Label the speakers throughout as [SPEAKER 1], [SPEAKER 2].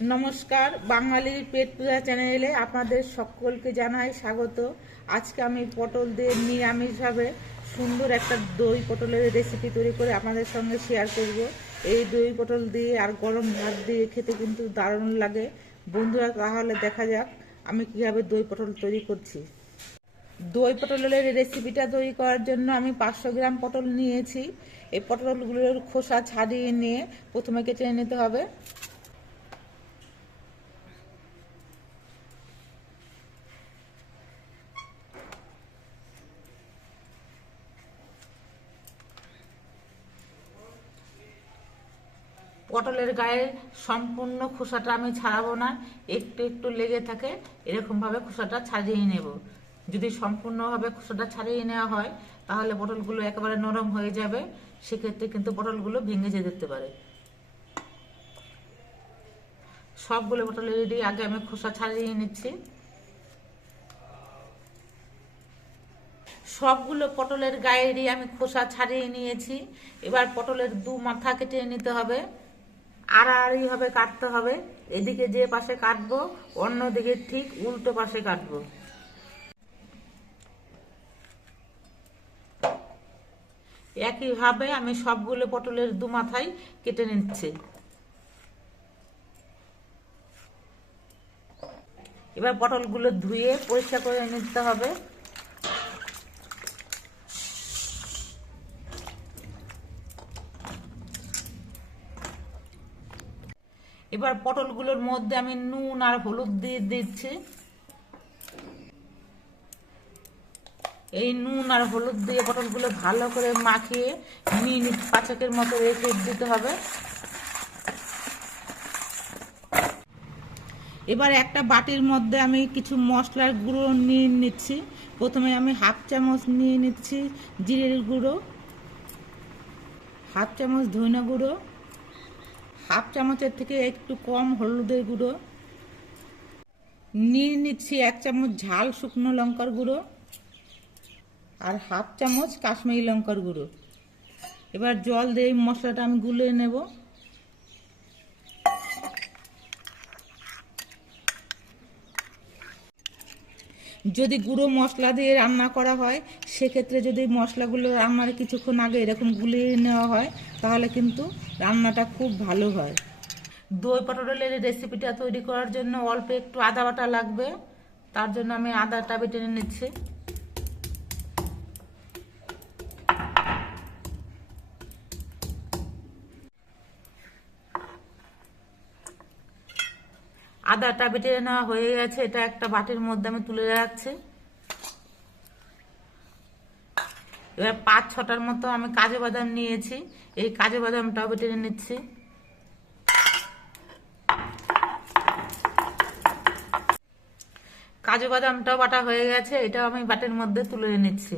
[SPEAKER 1] নমস্কার বাঙালির পেট পূজা চ্যানেলে আপনাদের সকলকে জানাই স্বাগত। আজকে আমি পটল দিয়ে নিরামিষভাবে সুন্দর একটা দই পটলের রেসিপি তৈরি করে আপনাদের সঙ্গে শেয়ার করব। এই দই পটল দিয়ে আর গরম ভাত দিয়ে খেতে কিন্তু দারুণ লাগে। বন্ধুরা, তাহলে দেখা যাক আমি কীভাবে দই পটল তৈরি করছি। দই পটলের রেসিপিটা তৈরি করার জন্য আমি পাঁচশো গ্রাম পটল নিয়েছি। এই পটলগুলোর খোসা ছাড়িয়ে নিয়ে প্রথমে কেটে নিতে হবে। পটলের গায়ে সম্পূর্ণ খোসাটা আমি ছাড়াবো না, একটু একটু লেগে থাকে, এরকমভাবে খোসাটা ছাড়িয়ে নেব। যদি সম্পূর্ণভাবে খোসাটা ছাড়িয়ে নেওয়া হয়, তাহলে পটলগুলো একেবারে নরম হয়ে যাবে, সেক্ষেত্রে কিন্তু পটলগুলো ভেঙে যেতে পারে। সবগুলো পটলেরই আগে আমি খোসা ছাড়িয়ে নিচ্ছি। সবগুলো পটলের গায়েরই আমি খোসা ছাড়িয়ে নিয়েছি। এবার পটলের দু মাথা কেটে নিতে হবে। আড়াআড়ি হবে, কাটতে হবে। এদিকে যে পাশে কাটবো, অন্যদিকে ঠিক উল্টো পাশে কাটবো। একইভাবে আমি সবগুলো পটলের দু মাথায় কেটে নিচ্ছি। এবার পটলগুলো ধুয়ে পরিষ্কার করে নিতে হবে। এবার পটলগুলোর মধ্যে আমি নুন আর হলুদ দিয়ে দিচ্ছি। এই নুন আর হলুদ দিয়ে পটলগুলো ভালো করে মাখিয়ে মিনিট পাঁচকের মতো রেখে দিতে হবে। এবার একটা বাটির মধ্যে আমি কিছু মশলার গুঁড়ো নিয়ে নিচ্ছি। প্রথমে আমি হাফ চামচ নিয়ে নিচ্ছি জিরের গুঁড়ো, হাফ চামচ ধনে গুঁড়ো হাফ চামচের থেকে একটু কম হলুদের গুঁড়ো। নিয়ে নিচ্ছি এক চামচ ঝাল শুকনো লঙ্কার গুঁড়ো আর হাফ চামচ কাশ্মীরি লঙ্কার গুঁড়ো। এবার জল দিয়ে মশলাটা আমি গুলে নেব। যদি গুঁড়ো মশলা দিয়ে রান্না করা হয়, সেক্ষেত্রে যদি মশলাগুলো রান্নার কিছুক্ষণ আগে এরকম গুলিয়ে নেওয়া হয়, তাহলে কিন্তু রান্নাটা খুব ভালো হয়। দই পটলের রেসিপিটা তৈরি করার জন্য অল্প একটু আদা বাটা লাগবে। তার জন্য আমি আদাটা বেটে নিচ্ছি। আদাটা বেটে নেওয়া হয়ে গেছে, এটা একটা বাটির মধ্যে আমি তুলে রাখছি। এবার পাঁচ ছটার মতো আমি কাজু বাদাম নিয়েছি, এই কাজু বাদামটাও বেটে নিচ্ছি। কাজু বাদামটাও বাটা হয়ে গেছে, এটাও আমি বাটির মধ্যে তুলে নিচ্ছি।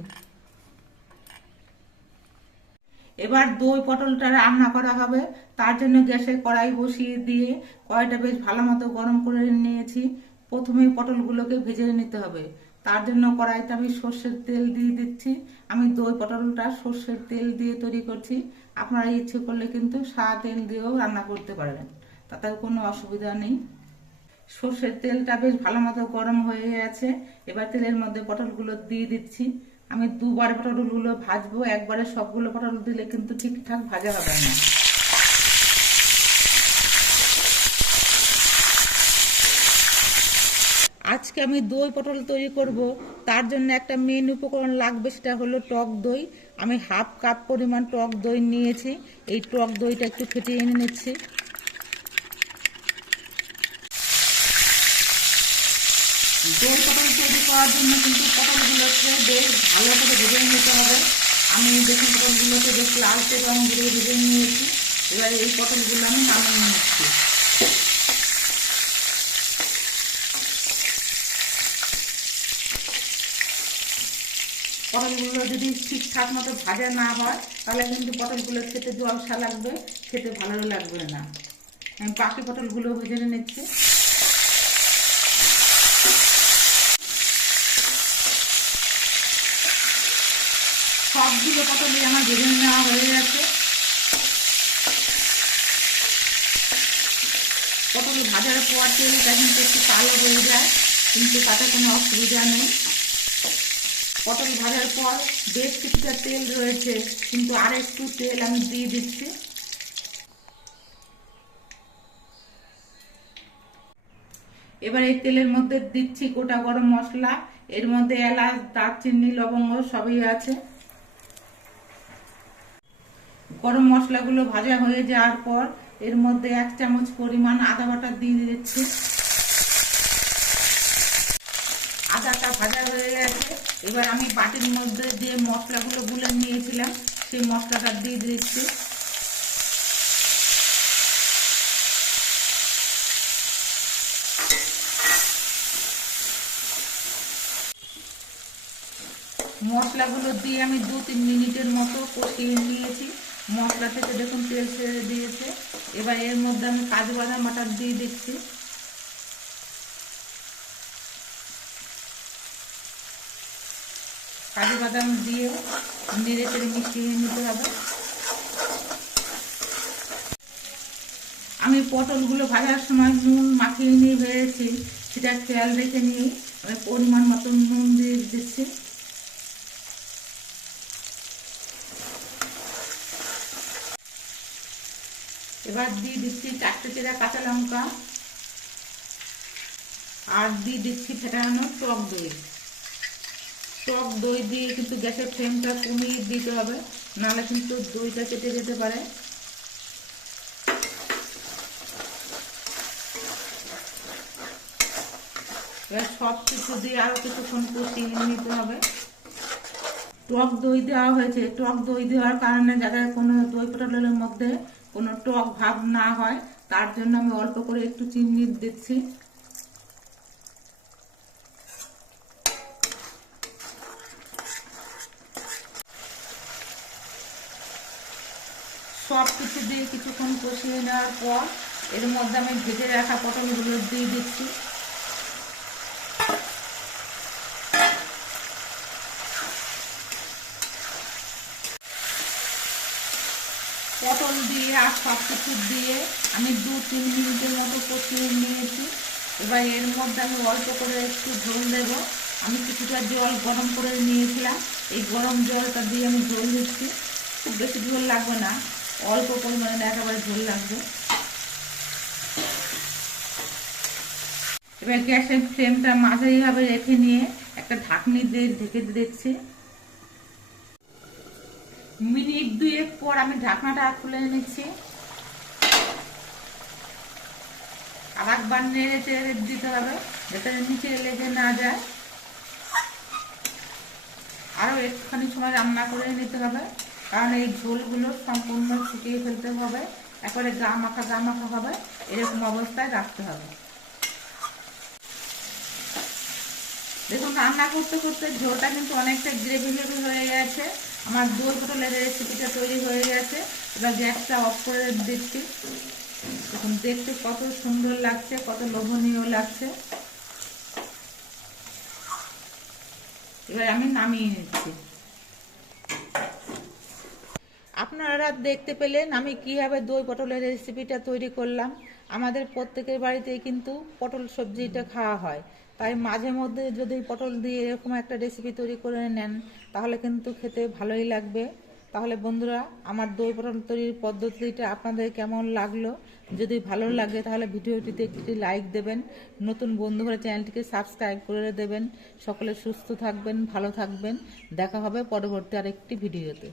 [SPEAKER 1] এবার দই পটলটা রান্না করা হবে। তার জন্য গ্যাসে কড়াই বসিয়ে দিয়ে কড়াইটা বেশ ভালো মতো গরম করে নিয়েছি। প্রথমেই পটলগুলোকে ভেজে নিতে হবে। তার জন্য কড়াইতে আমি সর্ষের তেল দিয়ে দিচ্ছি। আমি দই পটলটা সর্ষের তেল দিয়ে তৈরি করছি। আপনারা ইচ্ছে করলে কিন্তু সাদা তেল দিয়েও রান্না করতে পারবেন। তাতে কোনো অসুবিধা নেই। সর্ষের তেলটা বেশ ভালো মতো গরম হয়ে গেছে। এবার তেলের মধ্যে পটলগুলো দিয়ে দিচ্ছি। আমি দুবার পটলগুলো ভাজবো, একবারে সবগুলো পটল দিলে কিন্তু ঠিকঠাক ভাজা হবে না। আজকে আমি দই পটল তৈরি করব, তার জন্য একটা মেন উপকরণ লাগবে, সেটা হলো টক দই। আমি হাফ কাপ পরিমাণ টক দই নিয়েছি, এই টক দইটা একটু ফেটিয়ে এনে নিচ্ছি। দই পটল তৈরি করার জন্য কিন্তু পটলগুলোকে বেশ ভালো করে ভেজে নিতে হবে। আমি দেখুন পটলগুলোকে বেশ লালচে রঙ দিয়ে ভেজে নিয়েছি। এবার এই পটলগুলো আমি নামিয়ে নিচ্ছি। পটলগুলো যদি ঠিকঠাক মতো ভাজা না হয়, তাহলে কিন্তু পটলগুলো খেতে জলসা লাগবে, খেতে ভালো লাগবে না। বাকি পটলগুলো ভেজে নিচ্ছি। সবগুলো পটলই আমার ভেজে নেওয়া হয়ে গেছে। পটল ভাজার পর তেলটা কিন্তু একটু কালো হয়ে যায়, কিন্তু তাতে কোনো অসুবিধা নেই। পটল ভাজার পর বেশ কিছুটা তেল রয়েছে, কিন্তু আর একটু তেল আমি দিয়ে দিচ্ছি। এবার এই তেলের মধ্যে দিচ্ছি গোটা গরম মশলা, এর মধ্যে এলাচ, দারচিনি, লবঙ্গ সবই আছে। গরম মশলাগুলো ভাজা হয়ে যাওয়ার পর এর মধ্যে এক চামচ পরিমাণ আদা বাটা দিয়ে দিচ্ছি আদাটা ভাজা হয়ে গেছে। এবার আমি বাটির মধ্যে যে মশলাগুলো গুলে নিয়েছিলাম, সেই মশলাটা দিয়ে দিচ্ছি মশলাগুলো দিয়ে আমি দু তিন মিনিটের মতো কষিয়ে নিয়েছি। মশলা থেকে দেখুন তেল ছেড়ে দিয়েছে। এবার এর মধ্যে আমি কাজু বাদাম বাটার দিয়ে দিচ্ছি। কাজু বাদাম দিয়ে নেড়ে চেড়ে মিশিয়ে নিতে হবে। আমি পটলগুলো ভাজার সময় নুন মাখিয়ে নিয়ে ভেজেছি সেটা খেয়াল রেখে নিয়ে পরিমাণ মতো নুন দিয়ে দিচ্ছি। এবার দিয়ে দিচ্ছি চারটে চেরা কাঁচা লঙ্কা আর দিয়ে দিচ্ছি ফেটানো টক দই। টক দই দিয়ে কিন্তু গ্যাসের ফ্লেমটা কমিয়ে দিতে হবে, নাহলে কিন্তু দইটা কেটে যেতে পারে। এবার সব কিছু দিয়ে আরও কিছুক্ষণ কষিয়ে নিতে হবে। টক দই দেওয়া হয়েছে। টক দই দেওয়ার কারণে যাতে কোনো দই পটলের মধ্যে কোনো টক ভাব না হয়, তার জন্য আমি অল্প করে একটু চিনি দিচ্ছি। সব কিছু দিয়ে কিছুক্ষণ কষিয়ে নেওয়ার পর এর মধ্যে আমি ভেজে রাখা পটলগুলো দিয়ে দিচ্ছি পটল দিয়ে আর সব দিয়ে আমি দু, তিন মিনিটের মতো কষিয়ে নিয়েছি। এবার এর মধ্যে আমি অল্প করে একটু ঝোল দেব। আমি কিছুটা জল গরম করে নিয়েছিলাম। এই গরম জলটা দিয়ে আমি ঝোল দিচ্ছি। খুব বেশি ঝোল লাগবে না। অল্প পরিমাণে একেবারে ঝোল লাগবে। এবার গ্যাসের ফ্লেমটা মাঝারিভাবে রেখে নিয়ে একটা ঢাকনি দিয়ে ঢেকে দিচ্ছি মিনিট দুয়েক পর আমি ঢাকনাটা খুলে নিচ্ছি। আর একবার নেড়ে চেড়ে দিতে হবে যাতে নিচে লেগে না যায়। আরও একটুখানি সময় রান্না করে নিতে হবে, কারণ এই ঝোলগুলো সম্পূর্ণ শুকিয়ে ফেলতে হবে। একবারে গা মাখা গা মাখা হবে, এরকম অবস্থায় রাখতে হবে। দেখুন, রান্না করতে করতে ঝোলটা কিন্তু অনেকটা গ্রেভি গ্রেভি হয়ে গেছে। আমার দই পটলের রেসিপিটা তৈরি হয়ে গেছে। এবার গ্যাসটা অফ করে দিচ্ছি। দেখুন, দেখতে কত সুন্দর লাগছে, কত লোভনীয় লাগছে। এবার আমি নামিয়ে নিচ্ছি। আপনারা দেখতে পেলেন আমি কীভাবে দই পটলের রেসিপিটা তৈরি করলাম। আমাদের প্রত্যেকের বাড়িতেই কিন্তু পটল সবজিটা খাওয়া হয়। তাই মাঝে মধ্যে যদি পটল দিয়ে এরকম একটা রেসিপি তৈরি করে নেন তাহলে কিন্তু খেতে ভালোই লাগবে। তাহলে বন্ধুরা, আমার দই তৈরির পদ্ধতিটা আপনাদের কেমন লাগল? যদি ভালো লাগে, তাহলে ভিডিওটিতে একটি লাইক দেবেন। নতুন বন্ধু চ্যানেলটিকে সাবস্ক্রাইব করে দেবেন। সকলে সুস্থ থাকবেন, ভালো থাকবেন। দেখা হবে পরবর্তী আরেকটি ভিডিওতে।